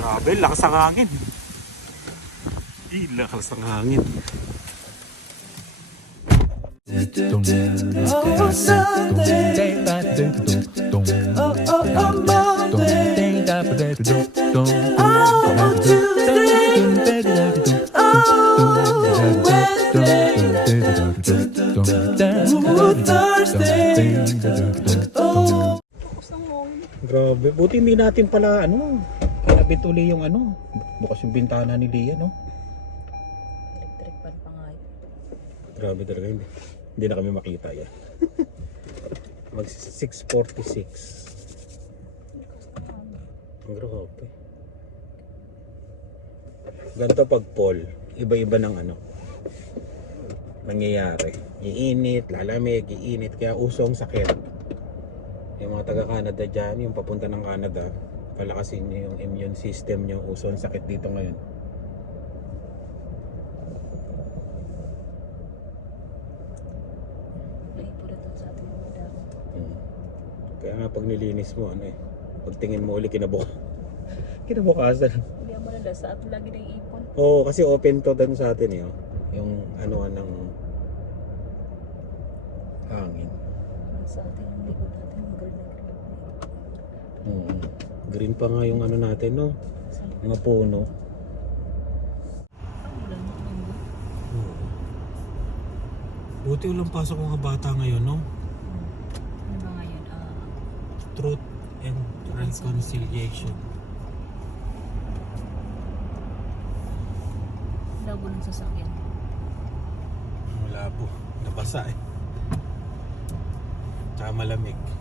Grabe, lakas ang hangin. Ih, lakas ang hangin. Grabe, buti hindi natin pala ano, kinabit uli yung ano, bukas yung bintana ni Lia, no? Electric fan pa nga yun. Grabe talaga, hindi, hindi na kami makita yan. Mag 646. Ang grabe. Ganito pag fall, iba-iba ng ano, nangyayari. Iinit, lalamig, iinit, kaya usong sakit. Yung mga taga Canada dyan, yung papunta ng Canada, palakasin nyo yung immune system nyo, usong sakit dito ngayon. Hmm. Kaya nga pag nilinis mo, ano eh, pagtingin mo uli kinabuk kinabukasan. Hindi mo na sa atin lagi na ipon. Oo, kasi open to dan sa atin eh. oh. Yung ano ng hangin. Sa atin yung likod natin, yung green na green. Mm. Green pa nga yung ano natin, no? Mga puno. ang mo naman. Buti walang pasok mga bata ngayon, no? Ano ba ngayon? Ah, Truth and reconciliation. labo ng sasakyan. Wala po. Nabasa eh. Tsaka malamig.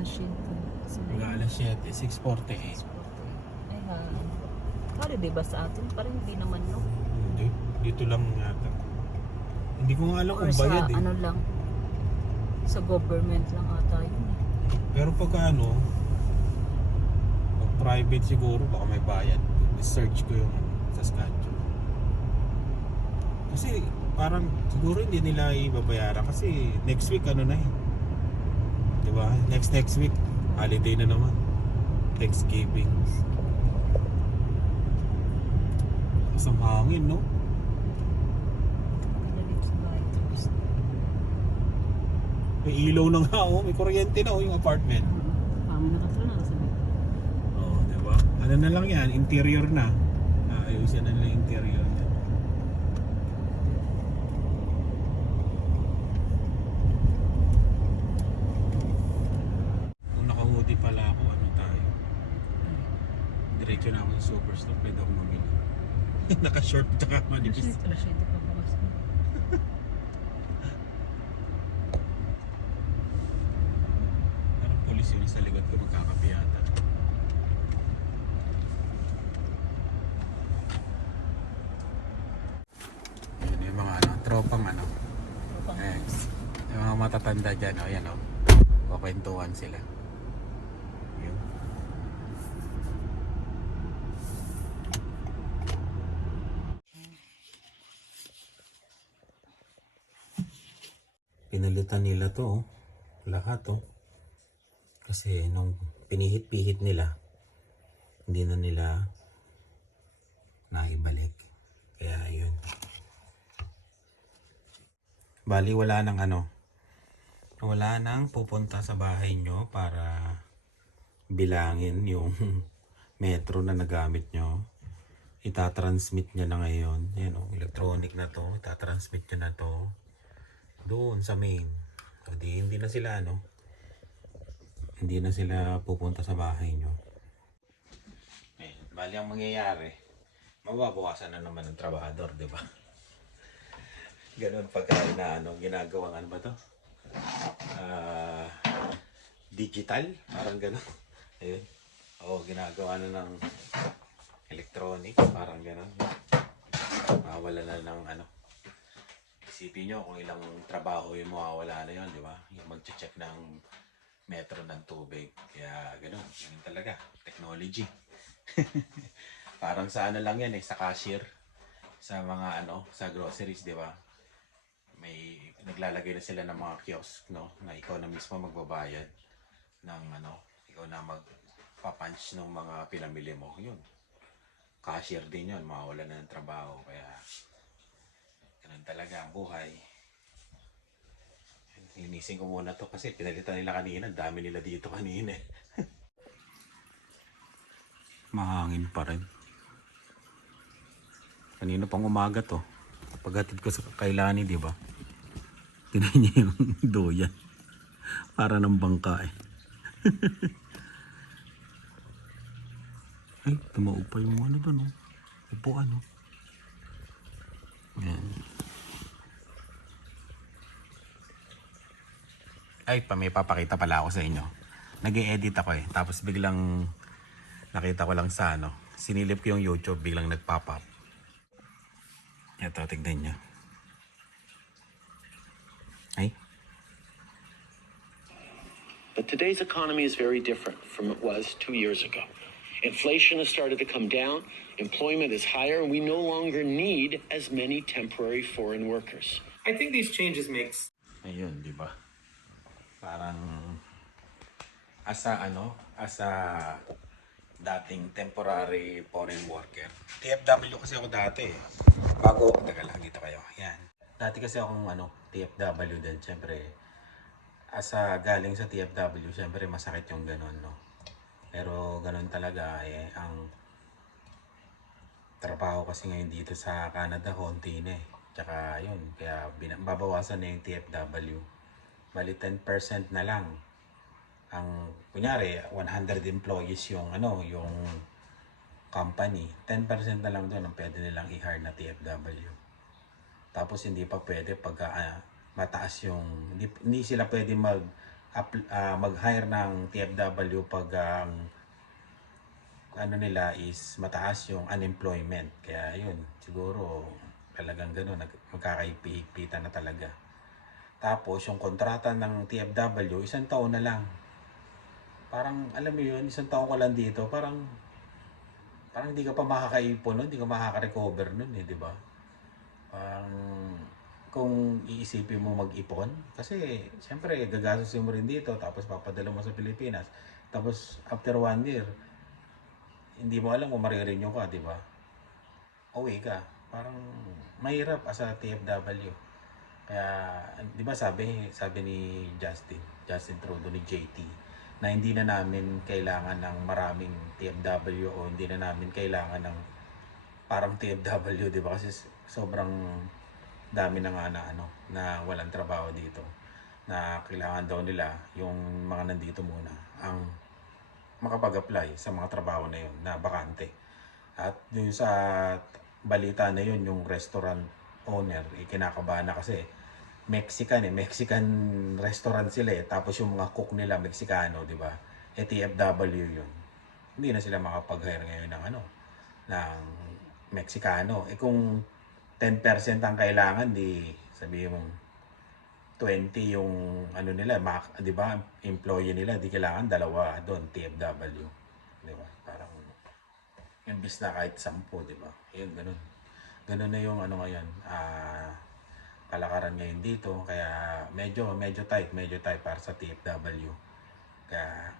Alas 7. Sa Mga alas 7, 6.48. Ay ha. Pare, di ba sa atin? Parang hindi naman, no? Hindi. Dito lang yata. Hindi ko nga alam Or kung sa bayad eh. ano lang. Sa government lang ata yun. eh. Pero pagka ano, pag private siguro, baka may bayad. I-search ko yung sa schedule. Kasi parang siguro hindi nila ibabayaran kasi next week ano na eh. 'Di ba? Next next week holiday na naman. Thanksgiving. Asang hangin, no? Sa May ilaw na nga, oh. May kuryente na, oh, yung apartment. kami nakatala na sa Oo, oh, di ba? Ano na lang yan, interior na. Aayusin na nila yung interior niya. Kung naka-hoodie pala ako, ano tayo? Diretso na ako sa superstore, pwede ako mamili. Naka-short tsaka manipis. Alas 7 pa bukas. Parang pulis yun sa likod ko magkakape yata. Yun yung mga ano, tropang ano. Eh, yung mga matatanda dyan, o yan o. Kukwentuhan sila. Yun. Pinalitan nila to, oh. lahat oh. Kasi nung pinihit-pihit nila, hindi na nila naibalik. Kaya yun. Bali wala nang ano. Wala nang pupunta sa bahay nyo para bilangin yung metro na nagamit nyo. Itatransmit nyo na ngayon. Yan o, electronic na to. Itatransmit nyo na to. Doon sa main. O di, hindi na sila ano. Hindi na sila pupunta sa bahay nyo. Eh, bali ang mangyayari, mababawasan na naman ng trabahador, di ba? Ganun pagka na ano, ginagawang ano ba to? Ah, digital, parang ganun. Ayun. Oo, ginagawa na ng electronic, parang ganun. Mawala na ng ano. Isipin nyo kung ilang trabaho yung mawawala na yun, di ba? Yung mag-check ng metro ng tubig. Kaya ganun, ganun talaga. Technology. Parang sa ano lang yan eh, sa cashier. Sa mga ano, sa groceries, di ba? May naglalagay na sila ng mga kiosk, no? Na ikaw na mismo magbabayad. ng ano, ikaw na magpapunch ng mga pinamili mo. Yun. Cashier din yun, mawawala na ng trabaho. Kaya, ganun talaga ang buhay. Linisin ko muna to kasi pinalitan nila kanina. Dami nila dito kanina. Mahangin pa rin. Kanina pang umaga to. Paghatid ko sa kailani, di ba? Tinan niya yung doyan. Para ng bangka eh. Ay, tumaob pa yung ano doon, oh. Upuan, oh. Yan. Ay, pa may papakita pala ako sa inyo. nag edit ako eh. Tapos biglang nakita ko lang sa ano. Sinilip ko yung YouTube, biglang nag-pop up. Ito, tignan nyo. Ay, But today's economy is very different from it was two years ago. Inflation has started to come down, employment is higher, and we no longer need as many temporary foreign workers. I think these changes makes Ayun, di ba? Parang asa ano, asa dating temporary foreign worker. TFW kasi ako dati. eh. Bago, taga lang dito kayo. Yan. Dati kasi akong ano, TFW din. Siyempre, asa galing sa TFW, siyempre masakit yung ganun, no? Pero ganun talaga, eh, ang trabaho kasi ngayon dito sa Canada, konti na eh. Tsaka yun, kaya babawasan na yung TFW. Bali 10% na lang. Ang, kunyari, 100 employees yung, ano, yung company. 10% na lang doon ang pwede nilang i-hire na TFW. Tapos hindi pa pwede pag ah, mataas yung, hindi, hindi sila pwede mag, ah, mag-hire ng TFW pag ang ano nila is mataas yung unemployment. Kaya yun, siguro talagang gano'n, magkakaipihigpitan na talaga. Tapos yung kontrata ng TFW, isang taon na lang. Parang, alam mo yun, isang taon ka lang dito, parang parang hindi ka pa makakaipon nun, hindi ka makaka-recover nun eh, di ba? Parang kung iisipin mo mag-ipon, kasi siyempre gagastusin mo rin dito, tapos papadala mo sa Pilipinas. Tapos after one year, hindi mo alam kung marirenew ka, di ba? Uwi ka. Parang mahirap as a TFW. Kaya, di ba sabi, sabi ni Justin, Justin Trudeau ni JT, na hindi na namin kailangan ng maraming TFW o hindi na namin kailangan ng parang TFW, di ba? Kasi sobrang dami na nga na ano, na walang trabaho dito. Na kailangan daw nila yung mga nandito muna ang makapag-apply sa mga trabaho na yun na bakante. At dun sa balita na yun, yung restaurant owner, eh, kinakabahan na kasi Mexican eh, Mexican restaurant sila eh. Tapos yung mga cook nila Mexicano, di ba? Eh, TFW yun. Hindi na sila makapag-hire ngayon ng ano, ng Mexicano. Eh kung 10% ang kailangan, di sabihin mo 20 yung ano nila, mak- 'di ba? Employee nila, di kailangan dalawa doon TFW. 'Di ba? Parang imbis na kahit 10, 'di ba? Yun ganun. Ganun na yung ano ngayon, ah kalakaran ngayon dito kaya medyo medyo tight, medyo tight para sa TFW. Kaya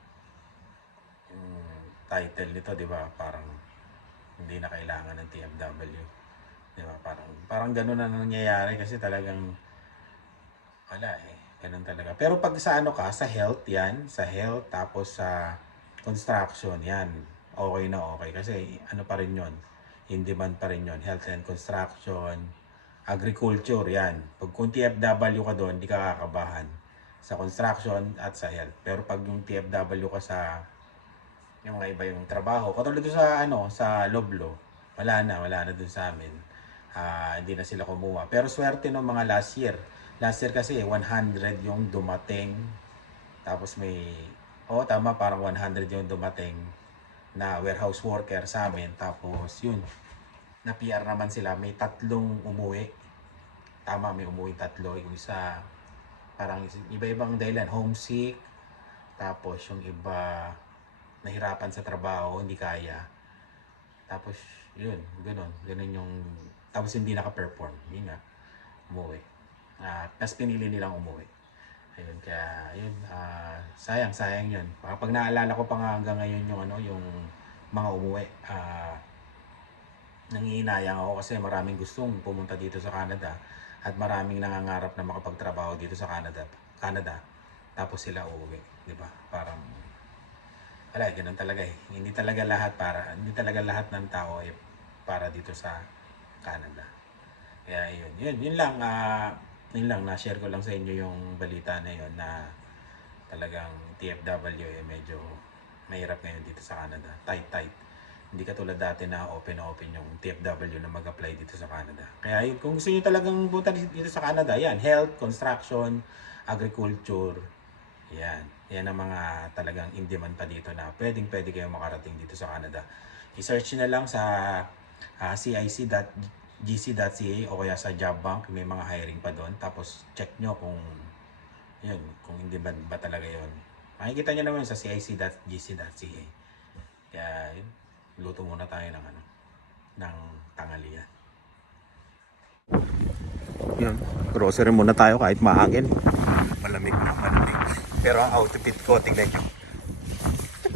yung title nito, 'di ba? Parang hindi na kailangan ng TFW. 'Di ba? Parang parang ganun na nangyayari kasi talagang wala eh. Ganun talaga. Pero pag sa ano ka, sa health yan, sa health, tapos sa construction, yan. Okay na okay. Kasi ano pa rin yon In demand pa rin yon Health and construction, agriculture, yan. Pag kung TFW ka doon, di ka kakabahan sa construction at sa health. Pero pag yung TFW ka sa yung mga iba yung trabaho, katulad doon sa ano, sa Loblo, wala na, wala na doon sa amin. Ah, hindi na sila kumuha. Pero swerte ng mga last year. Last year kasi 100 yung dumating. Tapos may oh tama parang 100 yung dumating na warehouse worker sa amin. Tapos yun. Na PR naman sila, may tatlong umuwi. Tama, may umuwi tatlo. Yung isa parang iba-ibang dahilan, homesick. Tapos yung iba nahirapan sa trabaho, hindi kaya. Tapos, yun, ganun. Ganun yung, tapos hindi naka-perform. Yun nga, umuwi. Ah, tapos pinili nilang umuwi. Ayun, kaya, yun, ah, sayang, sayang yun. Kapag naalala ko pa nga hanggang ngayon yung, ano, yung mga umuwi, ah, nangihinayang ako kasi maraming gustong pumunta dito sa Canada at maraming nangangarap na makapagtrabaho dito sa Canada. Canada. Tapos sila uuwi, 'di ba? Parang wala, ganun talaga eh. Hindi talaga lahat para hindi talaga lahat ng tao ay para dito sa Canada. Kaya yun, yun, yun lang ah, yun lang na-share ko lang sa inyo yung balita na yun na talagang TFW eh medyo mahirap ngayon dito sa Canada. Tight tight hindi katulad dati na open na open yung TFW na mag-apply dito sa Canada. Kaya yun, kung gusto niyo talagang punta dito sa Canada, yan, health, construction, agriculture, yan. Yan ang mga talagang in demand pa dito na pwedeng pwede kayo makarating dito sa Canada. I-search nyo na lang sa uh, cic.gc.ca o kaya sa job bank, may mga hiring pa doon. Tapos check nyo kung yun, kung in demand ba talaga yun. Makikita nyo naman sa cic.gc.ca. Kaya yun, luto muna tayo ng ano, ng tangalian. Yan, grocery muna tayo kahit mahangin. Malamig na malamig. Pero ang outfit ko, tingnan nyo.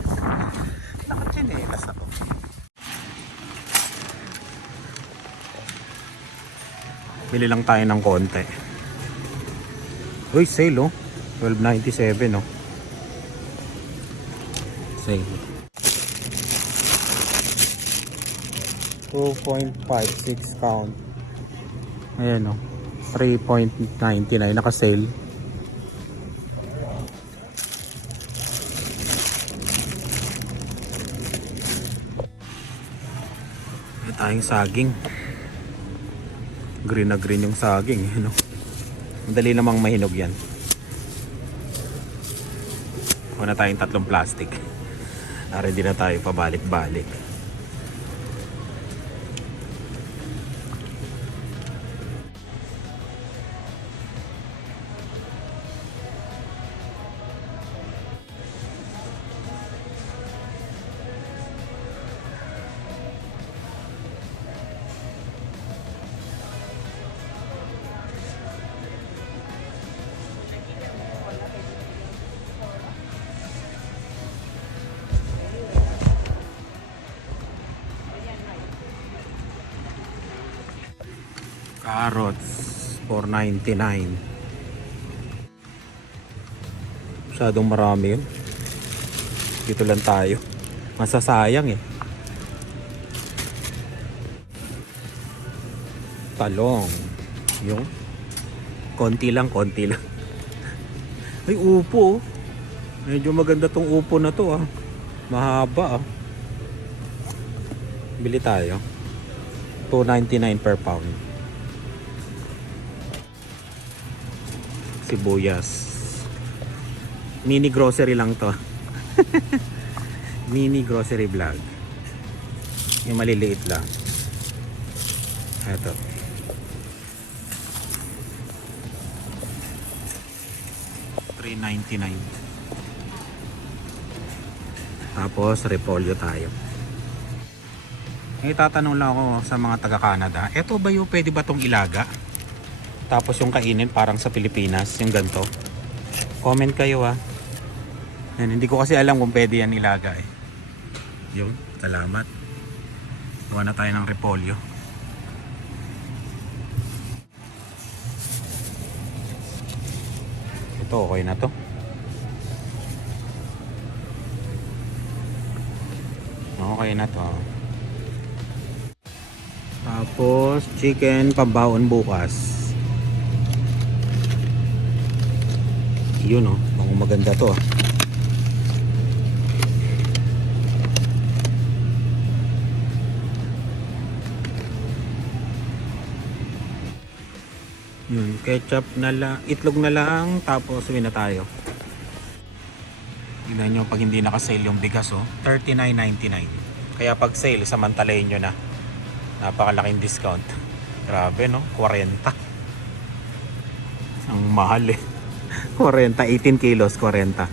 Nakachinelas ako. Bili lang tayo ng konti. Uy, sale oh. 12.97 oh. Sale. 2.56 count. Ayan o. 3.99 naka-sale. May tayong saging. Green na green yung saging. eh, no? Madali namang mahinog yan. Kuha na tayong tatlong plastic. Para hindi na tayo pabalik-balik. Carrots, 4.99. Masyadong marami yun. Dito lang tayo. Masasayang eh. Talong. Yung konti lang, konti lang. Ay, upo. Medyo maganda tong upo na to ah. Mahaba ah. Bili tayo. 2.99 per pound. Sibuyas. Mini grocery lang to. Mini grocery vlog. Yung maliliit lang. Ito. $3.99. Tapos repolyo tayo. May tatanong lang ako sa mga taga Canada. Ito ba yung pwede ba tong ilaga? Tapos yung kainin parang sa Pilipinas, yung ganto. Comment kayo ah. Yan, hindi ko kasi alam kung pwede yan ilaga eh. Yun, salamat. Gawa na tayo ng repolyo. Ito okay na to. Okay na to. Tapos chicken pambaon bukas. Yun oh, mukhang maganda to ah. Yun, ketchup na lang, itlog na lang, tapos uwi na tayo. Tingnan nyo pag hindi nakasale yung bigas oh, 39.99. Kaya pag sale, samantalayin nyo na. Napakalaking discount. Grabe no, 40. Ang mahal eh. 40, 18 kilos, 40.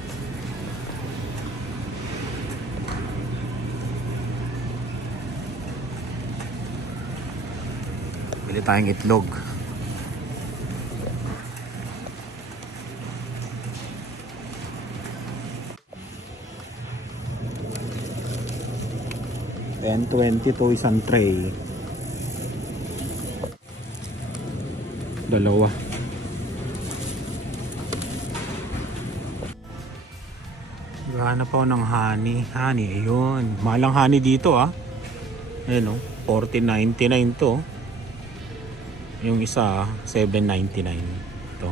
Bili tayong itlog. Ten twenty to isang tray. Dalawa. Gahanap ako ng honey. Honey, ayun. Malang honey dito ah. Ayun oh. 14.99 to. Yung isa, 7.99. Ito.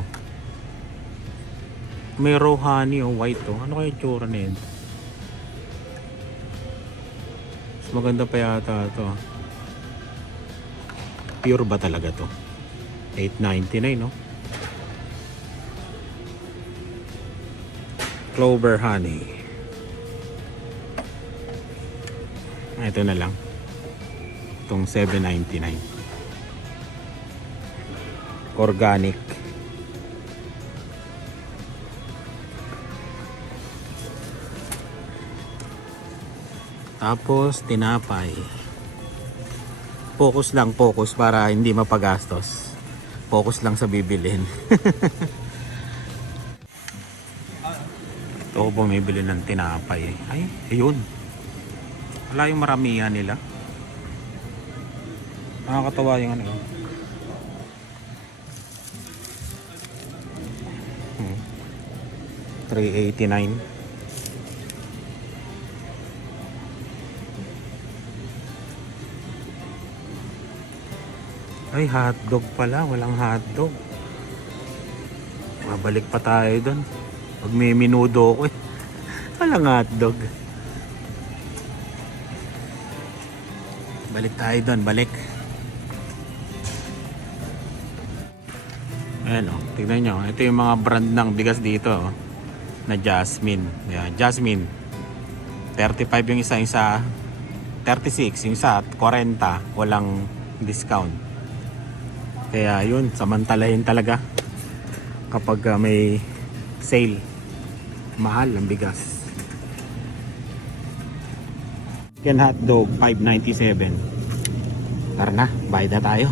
May raw honey oh, white oh. Ano kaya tsura na yun? Mas maganda pa yata ito. Pure ba talaga to? 8.99 no? Clover honey. Ito na lang. Itong 7.99. Organic. Tapos tinapay. Focus lang, focus para hindi mapagastos. Focus lang sa bibilin. Ito bumibili ng tinapay. Ay, ayun. Wala yung maramihan nila. Nakakatawa yung ano. Hmm. 389. Ay, hotdog pala. Walang hotdog. Mabalik pa tayo doon. Pag may minudo ko eh. Walang hotdog. Balik tayo doon. Balik. Ayan o. Tignan nyo. Ito yung mga brand ng bigas dito. oh, Na Jasmine. Ayan, Jasmine. 35 yung isa. Yung isa 36. Yung isa 40. Walang discount. Kaya yun, samantalahin talaga kapag uh, may sale. Mahal ang bigas. Chicken hot dog 5.97. Tara na, bayad na tayo.